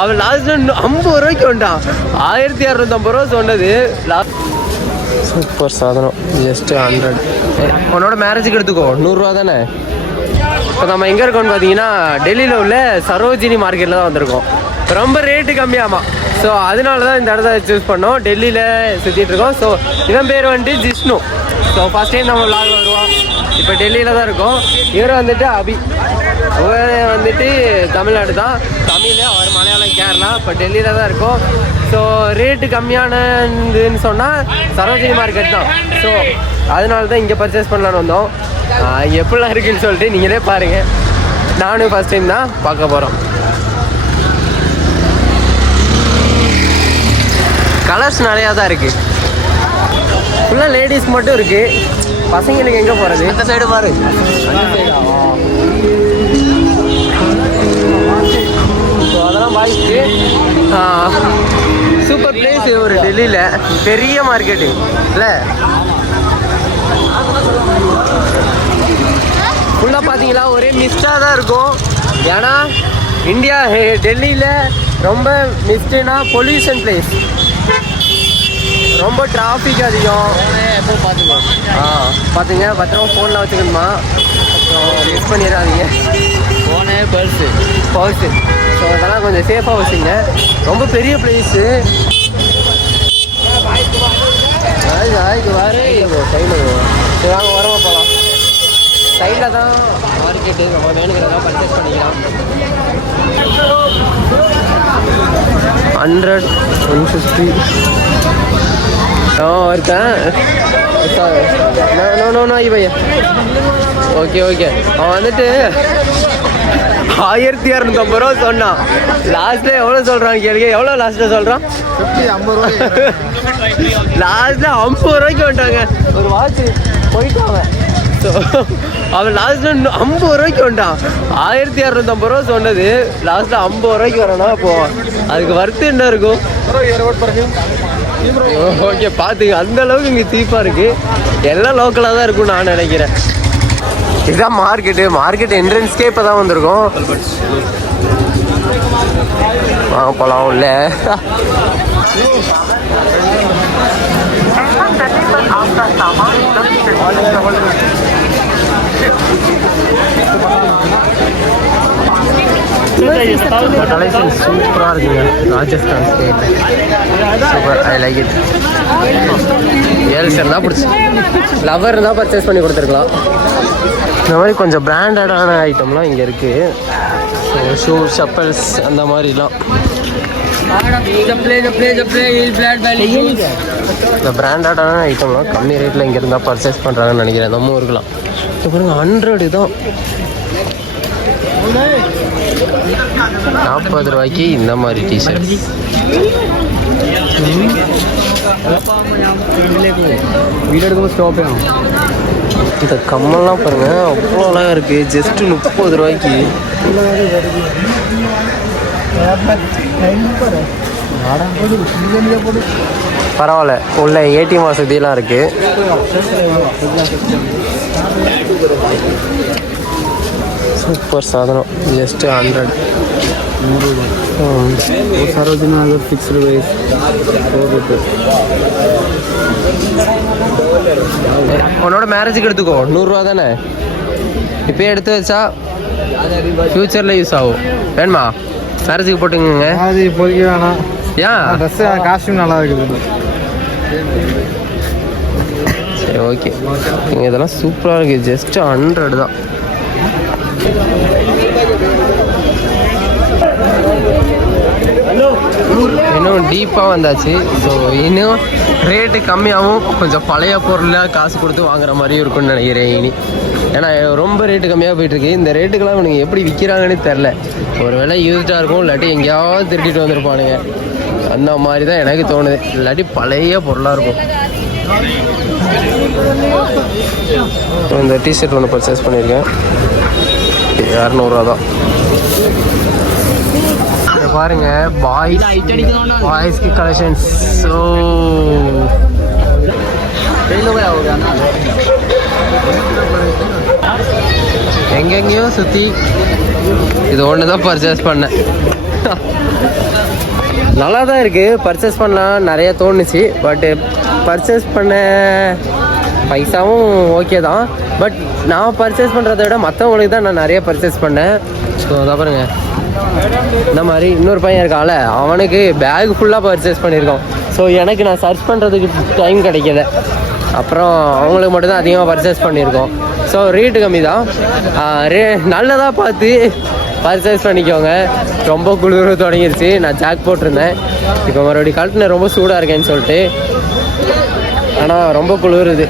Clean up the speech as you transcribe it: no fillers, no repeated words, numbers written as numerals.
அவன் லாஸ்ட் 50 ரூபாய்க்கு வந்தான். 1650 ரூபா சொன்னது லாஸ்ட். சூப்பர் சாதனம். ஜஸ்ட் 100. உன்னோட மேரேஜுக்கு எடுத்துக்கோ 100 ரூபா தானே. இப்போ நம்ம எங்கே இருக்கோம்னு பார்த்தீங்கன்னா டெல்லியில் உள்ள சரோஜினி மார்க்கெட்டில் தான் வந்திருக்கோம். ரொம்ப ரேட்டு கம்மியாமா. ஸோ அதனால தான் இந்த இடத்த சூஸ் பண்ணோம். டெல்லியில் சுற்றிட்டு இருக்கோம். ஸோ இவன் பேர் வந்துட்டு ஜிஷ்ணு. ஸோ ஃபஸ்ட் டைம் நம்ம விளாக் வருவோம். இப்போ டெல்லியில் தான் இருக்கோம். இவர் வந்துட்டு அபி. அவர் வந்துட்டு தமிழ்நாடு தான். தமிழ், அவர் மலையாளம், கேரளா. இப்போ டெல்லியில் தான் இருக்கோம். ஸோ ரேட்டு கம்மியானதுன்னு சொன்னால் சரோஜினி மார்க்கெட் தான். ஸோ அதனால தான் இங்கே பர்ச்சேஸ் பண்ணலான்னு வந்தோம். எப்படிலாம் இருக்குன்னு சொல்லிட்டு நீங்களே பாருங்கள். நானும் ஃபஸ்ட் டைம் தான் பார்க்க போகிறோம். கலர்ஸ் நிறையா தான் இருக்குது. ஃபுல்லாக லேடிஸ் மட்டும் இருக்குது. பசங்களுக்கு எங்கே போகிறது? அந்த சைடு பாரு. ஸோ அதெல்லாம் பாய்ஸ்க்கு சூப்பர் பிளேஸ். ஒரு டெல்லியில் பெரிய மார்க்கெட்டு இல்லை. ஃபுல்லாக பார்த்தீங்களா ஒரே மிஸ்டாக தான் இருக்கும். ஏன்னா இந்தியா டெல்லியில் ரொம்ப மிஸ்டுனா பொல்யூஷன் பிளேஸ். ரொம்ப டிராஃபிக் அதிகம். எப்போ பார்த்துக்கோ. பார்த்துங்க, பத்திரமா ஃபோன்லாம் வச்சுக்கணுமா. மிஸ் பண்ணிடாதீங்க. Phone, purse. ஸோ அதெல்லாம் கொஞ்சம் சேஃபாக வச்சுங்க. ரொம்ப பெரிய பிளேஸு. சைடில் வாங்க, வரமா போகலாம். சைடில் தான் மார்க்கெட்டு. நம்ம வேணுங்கிறதெல்லாம் பர்ச்சேஸ் பண்ணிக்கலாம். 100, 150. இருக்கேன். ஓகே. அவன் வந்துட்டு 1650 ரூபா சொன்னான். லாஸ்ட்டில் எவ்வளோ சொல்கிறான் கேளுங்க. எவ்வளோ லாஸ்ட்டில் சொல்கிறான்? 50 ரூபா. லாஸ்ட்டில் 50 ரூபாய்க்கு வந்துட்டாங்க. ஒரு வாட்ச் போயிட்டாங்க. ஸோ அவன் லாஸ்ட்டில் 50 ரூபாய்க்கு வந்துட்டான். 1650 ரூபா சொன்னது லாஸ்ட்டில் 50 ரூபாய்க்கு வரனா. அப்போது அதுக்கு வர்த்து என்ன இருக்கும்? ஓகே, பார்த்துங்க. அந்த அளவுக்கு இங்கே சீப்பாக இருக்குது. எல்லாம் லோக்கலாக தான் இருக்கும்னு நான் நினைக்கிறேன். இதுதான் மார்க்கெட் என்ட்ரன்ஸ்க்கே இப்போ தான் வந்திருக்கோம். வாங்க போகலாம் உள்ள. சூப்பராக இருக்குங்க. Rajasthan state super. I like it. ஏல்சர் தான் பிடிச்சி. லவர் தான் பர்ச்சேஸ் பண்ணி கொடுத்துருக்கலாம். இந்த மாதிரி கொஞ்சம் பிராண்டடான ஐட்டம்லாம் இங்கே இருக்குது. ஷூ, செப்பல்ஸ் அந்த மாதிரிலாம். இந்த பிராண்டடான ஐட்டம்லாம் கம்மி ரேட்டில் இங்கே இருந்தால் பர்ச்சேஸ் பண்ணுறாங்கன்னு நினைக்கிறேன். நம்ம ஊருக்குலாம் இப்போ பாருங்க 100 தான். 40 ரூபாய்க்கு இந்த மாதிரி டிஷர்ட். இந்த கம்மல்லாம் பாருங்க, அவ்வளோ அழகாக இருக்குது. ஜஸ்ட்டு 30 ரூபாய்க்கு. பரவாயில்ல, உள்ள ஏடிஎம் வசதியெல்லாம் இருக்குது. சூப்பர் சாதனம். ஜஸ்ட் 100. சரோஜினா ஃபிக்ஸ்டு ப்ரைஸ் 4 rupees. உன்னோட மேரேஜுக்கு எடுத்துக்கோ 100 ரூபா தானே. இப்போ எடுத்து வச்சா ஃப்யூச்சரில் யூஸ் ஆகும். வேணுமா? மேரேஜுக்கு போட்டுங்க. அது இப்போதைக்கு வேணாம். ஏன்? ட்ரெஸ்ஸு காஸ்ட்யூம் நல்லா இருக்குது. சரி, ஓகே. நீங்கள் இதெல்லாம் சூப்பராக இருக்குது. ஜஸ்ட் 100 தான். இன்னும் டீப்பாக வந்தாச்சு. ஸோ இன்னும் ரேட்டு கம்மியாகவும் கொஞ்சம் பழைய பொருளாக காசு கொடுத்து வாங்குற மாதிரியும் இருக்குன்னு நினைக்கிறேன் இனி. ஏன்னா ரொம்ப ரேட்டு கம்மியாக போயிட்டுருக்கு. இந்த ரேட்டுக்கெல்லாம் இவனுங்க எப்படி விற்கிறாங்கன்னு தெரில. ஒரு வேளை யூஸ்டாக இருக்கும், இல்லாட்டி எங்கேயாவது திருட்டிட்டு வந்திருப்பானுங்க. அந்த மாதிரி தான் எனக்கு தோணுது. இல்லாட்டி பழைய பொருளாக இருக்கும். இந்த டிஷர்ட் ஒன்று பர்ச்சேஸ் பண்ணியிருக்கேன். 200 ரூபா தான். பாருங்க, பாய்ஸ்க்கு கலெக்ஷன்ஸ். ஸோ எங்கெங்கேயோ சுற்றி இது ஒன்று தான் பர்ச்சேஸ் பண்ணேன். நல்லா தான் இருக்குது, பர்ச்சேஸ் பண்ணலாம் நிறைய தோணுச்சு. பட்டு பர்ச்சேஸ் பண்ண பைசாவும் ஓகே தான். பட் நான் பர்ச்சேஸ் பண்ணுறத விட மற்றவங்களுக்கு தான் நான் நிறைய பர்ச்சேஸ் பண்ணேன். ஸோ அதை பாருங்க, இந்த மாதிரி இன்னொரு பையன் இருக்கான்ல, அவனுக்கு பேக் ஃபுல்லாக பர்ச்சேஸ் பண்ணியிருக்கோம். ஸோ எனக்கு நான் சர்ச் பண்ணுறதுக்கு டைம் கிடைக்கல. அப்புறம் அவங்களுக்கு மட்டும்தான் அதிகமாக பர்ச்சேஸ் பண்ணியிருக்கோம். ஸோ ரேட்டு கம்மி தான், நல்லதாக பார்த்து பர்ச்சேஸ் பண்ணிக்கோங்க. ரொம்ப குளிர் தொடங்கிருச்சு. நான் ஜாக் போட்டிருந்தேன், இப்போ மறுபடியும் கழட்டினேன் ரொம்ப சூடாக இருக்கேன்னு சொல்லிட்டு. ஆனால் ரொம்ப குளிருது.